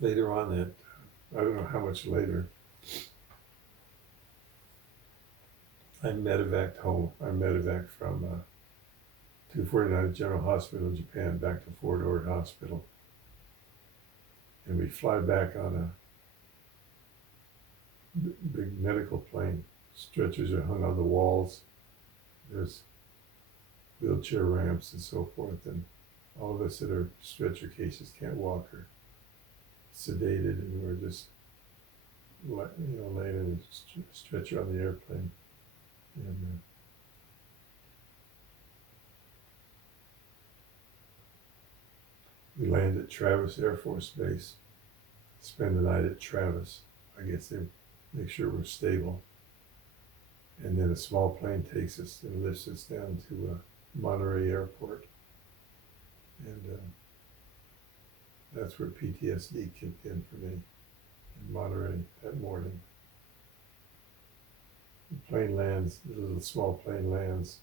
later on that, I don't know how much later, I Med-I-Vac home. I Med-I-Vac from 249 General Hospital in Japan back to Fort Ord Hospital. And we fly back on a big medical plane. Stretchers are hung on the walls. There's wheelchair ramps and so forth. And all of us that are stretcher cases can't walk or sedated, and we're just laying in a stretcher on the airplane. And we land at Travis Air Force Base, spend the night at Travis. I guess they make sure we're stable. And then a small plane takes us and lifts us down to Monterey Airport. And that's where PTSD kicked in for me, in Monterey that morning. The plane lands, the little small plane lands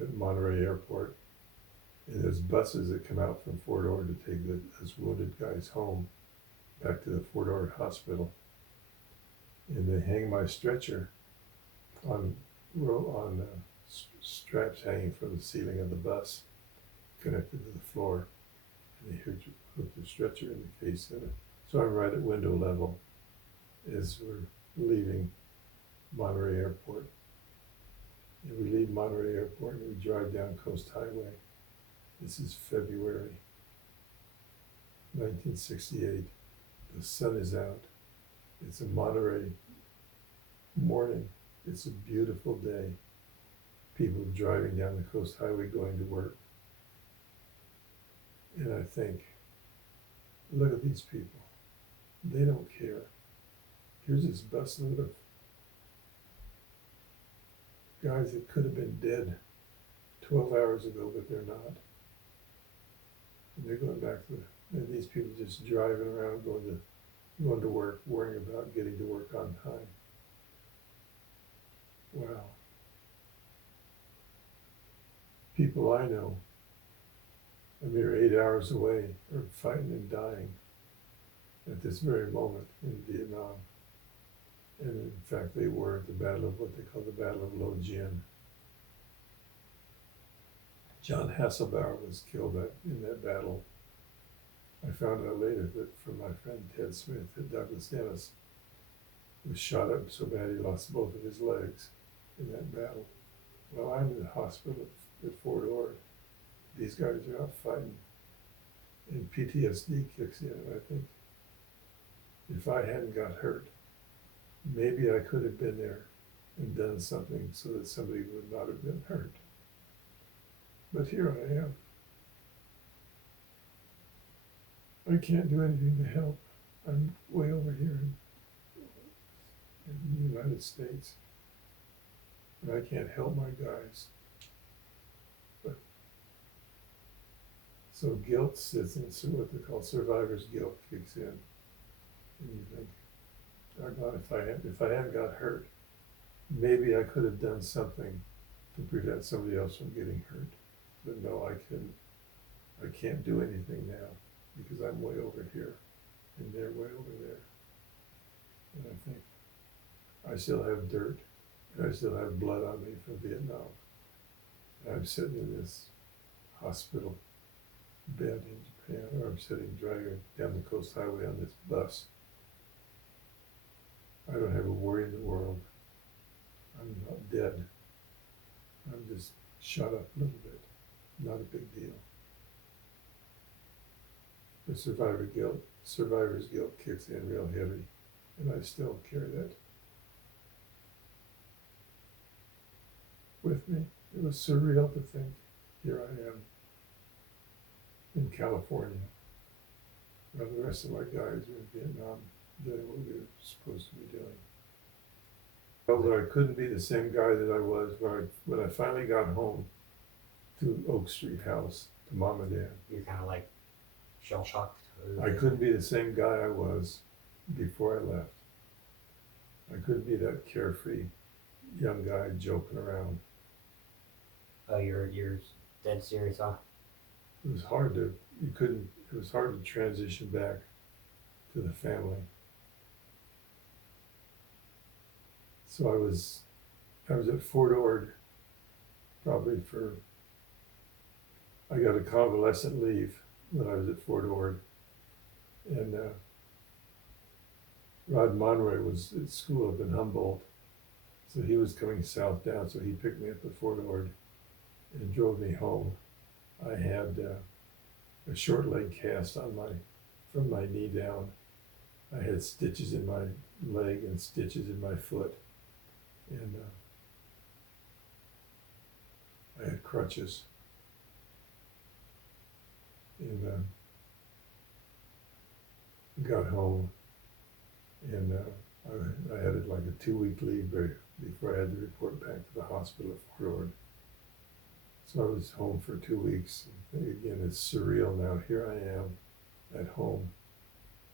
at Monterey Airport. And there's buses that come out from Fort Ord to take us wounded guys home, back to the Fort Ord Hospital. And they hang my stretcher on straps hanging from the ceiling of the bus, connected to the floor. And they hook the stretcher in the case of it. So I'm right at window level as we're leaving Monterey Airport. And we leave Monterey Airport and we drive down Coast Highway. This is February 1968. The sun is out. It's a Monterey morning. It's a beautiful day. People driving down the Coast Highway going to work. And I think, look at these people. They don't care. Here's this busload of guys that could have been dead 12 hours ago, but they're not. And they're going back to and these people just driving around, going to work, worrying about getting to work on time. Wow. People I know, a mere 8 hours away, are fighting and dying at this very moment in Vietnam. And in fact, they were at the battle of what they call the Battle of Lo Dien. John Hasselbauer was killed in that battle. I found out later that from my friend Ted Smith that Douglas Dennis was shot up so bad he lost both of his legs in that battle. Well, I'm in the hospital at Fort Ord. These guys are out fighting, and PTSD kicks in. And I think if I hadn't got hurt, maybe I could have been there and done something so that somebody would not have been hurt. But here I am. I can't do anything to help. I'm way over here in the United States. And I can't help my guys. But so guilt sits in, so what they call survivor's guilt kicks in. And you think, oh God, if I hadn't got hurt, maybe I could have done something to prevent somebody else from getting hurt. But no, I couldn't. I can't do anything now because I'm way over here and they're way over there. And I think I still have dirt and I still have blood on me from Vietnam. And I'm sitting in this hospital bed in Japan, or I'm sitting driving down the Coast Highway on this bus. I don't have a worry in the world. I'm not dead. I'm just shot up a little bit. Not a big deal. The survivor's guilt kicks in real heavy, and I still carry that with me. It was surreal to think, here I am in California, while the rest of my guys are in Vietnam doing what we were supposed to be doing. Although I couldn't be the same guy that I was when I finally got home to Oak Street House, to Mom and Dad. You're kind of like shell shocked. I couldn't be the same guy I was before I left. I couldn't be that carefree young guy joking around. Oh, you're dead serious, huh? It was hard to transition back to the family. So I was at Fort Ord probably I got a convalescent leave when I was at Fort Ord, and Rod Monroy was at school up in Humboldt, so he was coming south down, so he picked me up at Fort Ord and drove me home. I had a short leg cast from my knee down. I had stitches in my leg and stitches in my foot, and I had crutches. And got home, and I had like a 2-week leave before I had to report back to the hospital at Fort Ord. So I was home for 2 weeks. And again, it's surreal now. Here I am at home,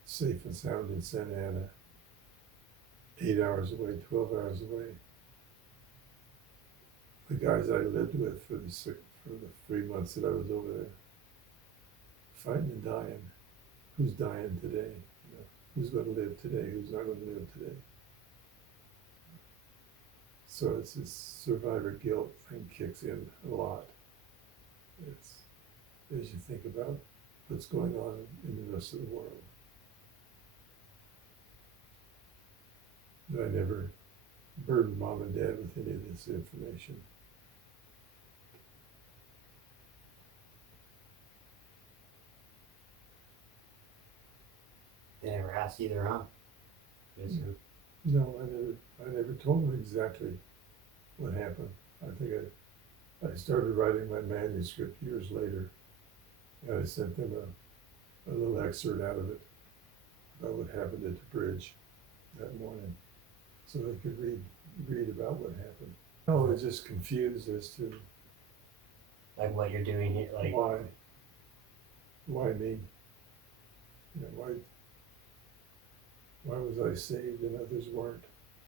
safe and sound in Santa Ana, 8 hours away, 12 hours away. The guys I lived with for the 3 months that I was over there, fighting and dying. Who's dying today? Who's going to live today? Who's not going to live today? So it's this survivor guilt thing kicks in a lot. It's as you think about what's going on in the rest of the world. But I never burdened mom and dad with any of this information. They never asked either, huh? No, I never told them exactly what happened. I think I started writing my manuscript years later, and I sent them a little excerpt out of it about what happened at the bridge that morning, so they could read about what happened. I was just confused as to Like what you're doing here, like why me? Why was I saved and others weren't?